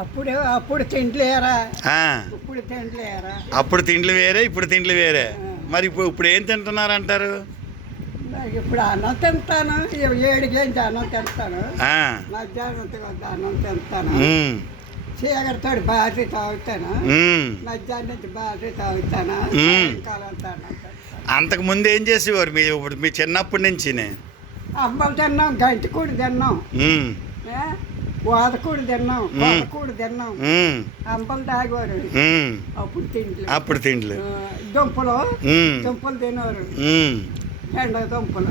అప్పుడు? అప్పుడు తింట్లేరా. ఇప్పుడు తింట్లేరా అప్పుడు తిండ్లు వేరే ఇప్పుడు తిండ్లు వేరే. మరి ఇప్పుడు ఇప్పుడు ఏం తింటున్నారంటారు? నాకు ఇప్పుడు అన్నం తింటాను ఏడు గంజి అన్నం తింటాను. మధ్యాహ్నం అన్నం తింటాను. చీకటితో బాసి తాగుతాను. మధ్యాహ్నం నుంచి బాసి తాగుతాను. అంతకు ముందు ఏం చేసేవారు మీ ఇప్పుడు మీ చిన్నప్పటి నుంచినే? అమ్మలు తిన్నాం గంటి కూడి తిన్నాం? వాదకూడి తిన్నాం కోదకూడి తిన్నాం. అంబలు తాగేవారు. అప్పుడు తింట్లు అప్పుడు తిండ్లు. దుంపలు. దుంపలు తినేవారు. ఎండ దుంపలు.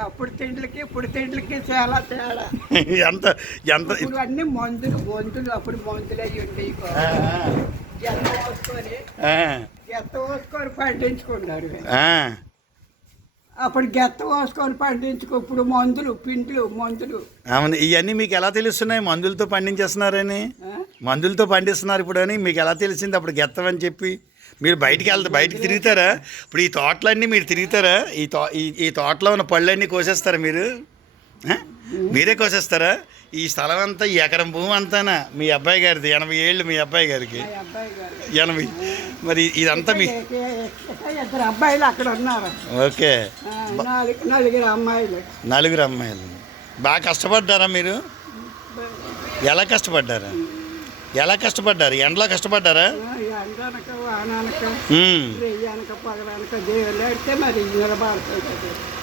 అప్పుడు తిండ్లకి ఇప్పుడు తిండ్లకి చాలా తేడా. ఎంత ఎంత? అన్ని మందులు మందులు అప్పుడు మందులు అయ్యి ఆ, గెత్త పోసుకొని గెత్త పోసుకొని పండించుకున్నారు. అప్పుడు గెత్త పోసుకొని పండించుకో. ఇప్పుడు మందులు పిండ్లు మందులు. అవును ఇవన్నీ మీకు ఎలా తెలుస్తున్నాయి? మందులతో పండించేస్తున్నారని? మందులతో పండిస్తున్నారు ఇప్పుడు అని మీకు ఎలా తెలిసింది? అప్పుడు గెత్తమని చెప్పి. మీరు బయటికి వెళ్తా బయటికి తిరుగుతారా? ఇప్పుడు ఈ తోటలన్నీ మీరు తిరుగుతారా? ఈ తో ఈ ఈ తోటలో ఉన్న పళ్ళన్నీ కోసేస్తారా మీరు? మీరే కోసేస్తారా? ఈ స్థలం అంతా ఈ ఎకరం భూమి అంతానా? మీ అబ్బాయి గారిది ఎనభై ఏళ్ళు మీ అబ్బాయి గారికి. ఎనభై. మరి ఇదంతా మీ ఇద్దరు అబ్బాయిలు అక్కడ ఉన్నారు. ఓకే. నలుగురు అమ్మాయిలు. నలుగురు అమ్మాయిలు. బాగా కష్టపడ్డారా మీరు? ఎలా కష్టపడ్డారా? ఎలా కష్టపడ్డారు? ఎండలో కష్టపడ్డారా?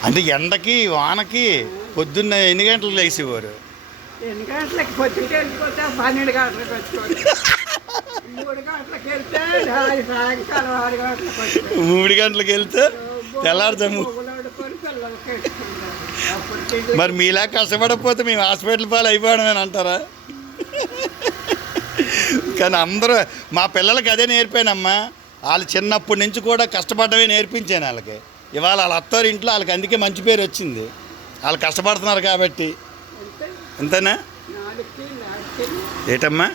అంటే ఎండకి వానకి పొద్దున్న ఎన్ని గంటలకు లేచేవారు? ఎన్ని గంటలకి పొద్దుకి వెళ్ళిపోతే పన్నెండు గంటలకు వచ్చేవాడు మూడు గంటలకు వెళ్తే సాయ- సాయంకాలం ఆరు గంటలకు మూడు గంటలకు వెళ్తే తెల్లారుజాము. మరి మీలా కష్టపడకపోతే మేము హాస్పిటల్ పాలు అయిపోవడమని అంటారా? కానీ అందరూ మా పిల్లలకి అదే నేర్పానమ్మా. వాళ్ళు చిన్నప్పటి నుంచి కూడా కష్టపడమే నేర్పించాను వాళ్ళకి. ఇవాళ వాళ్ళ అత్తారు ఇంట్లో వాళ్ళకి అందుకే మంచి పేరు వచ్చింది. వాళ్ళు కష్టపడుతున్నారు కాబట్టి. అంతేనా ఆడితే ఏటమ్మా?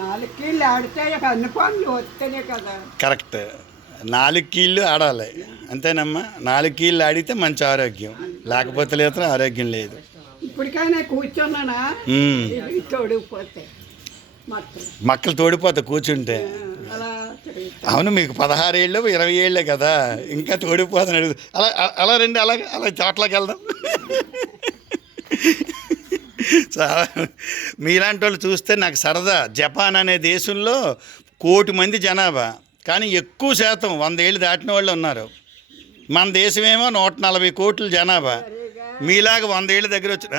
నాలుగు కీళ్ళు ఆడితే ఇక అన్ని పనులు వస్తేనే కదా కరెక్ట్. నాలుగు కీళ్ళు ఆడాలి. అంతేనమ్మా నాలుగు కీళ్ళు ఆడితే మంచి ఆరోగ్యం. లేకపోతే లేదు ఆరోగ్యం లేదు. ఇప్పటికైనా కూర్చున్నానా? మక్కలు తోడిపోతాయి కూర్చుంటే. అవును మీకు పదహారు ఏళ్ళు ఇరవై ఏళ్ళే కదా. ఇంకా తోడిపోతున్నాడు. అలా అలా రండి అలా అలా చోట్లకి వెళ్దాం మీలాంటి వాళ్ళు చూస్తే నాకు సరదా. జపాన్ అనే దేశంలో కోటి మంది జనాభా. కానీ ఎక్కువ శాతం వంద ఏళ్ళు దాటిన వాళ్ళు ఉన్నారు. మన దేశమేమో నూట నలభై కోట్ల జనాభా. మీలాగా వంద ఏళ్ళ దగ్గర వచ్చిన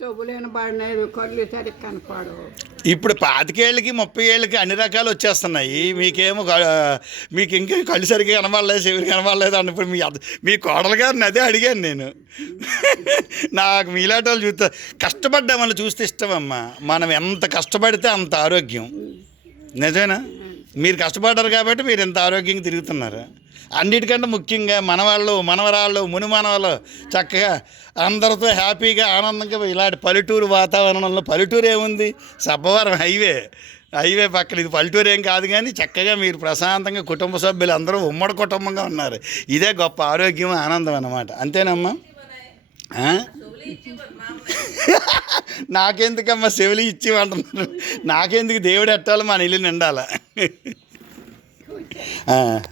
ఇప్పుడు చెవులేని కళ్ళు సరిగ్గా ఇప్పుడు పాతికేళ్ళకి ముప్పై ఏళ్ళకి అన్ని రకాలు వచ్చేస్తున్నాయి. మీకేమో మీకు ఇంకా కళ్ళు సరిగ్గా కనబడలేదు చెవులు కనబడలేదు అన్నప్పుడు మీ మీ కోడలు గారిని అదే అడిగాను నేను. నాకు మీలాంటి వాళ్ళు చూస్తే కష్టపడ్డా వాళ్ళు చూస్తే ఇష్టమమ్మా. మనం ఎంత కష్టపడితే అంత ఆరోగ్యం. నిజమేనా? మీరు కష్టపడ్డారు కాబట్టి మీరు ఎంత ఆరోగ్యంగా తిరుగుతున్నారు. అన్నిటికంటే ముఖ్యంగా మనవాళ్ళు మనవరాళ్ళు ముని మనవాళ్ళు చక్కగా అందరితో హ్యాపీగా ఆనందంగా ఇలాంటి పల్లెటూరు వాతావరణంలో పల్లెటూరు ఏముంది సబ్బవరం హైవే హైవే పక్కన. ఇది పల్లెటూరు ఏం కాదు కానీ చక్కగా మీరు ప్రశాంతంగా కుటుంబ సభ్యులు అందరూ ఉమ్మడి కుటుంబంగా ఉన్నారు. ఇదే గొప్ప ఆరోగ్యం ఆనందం అన్నమాట. అంతేనమ్మా? నాకెందుకమ్మా సెవిలి ఇచ్చి అంటున్నారు నాకెందుకు దేవుడు ఎట్టాలి మన ఇల్లు నిండాల? ఆ.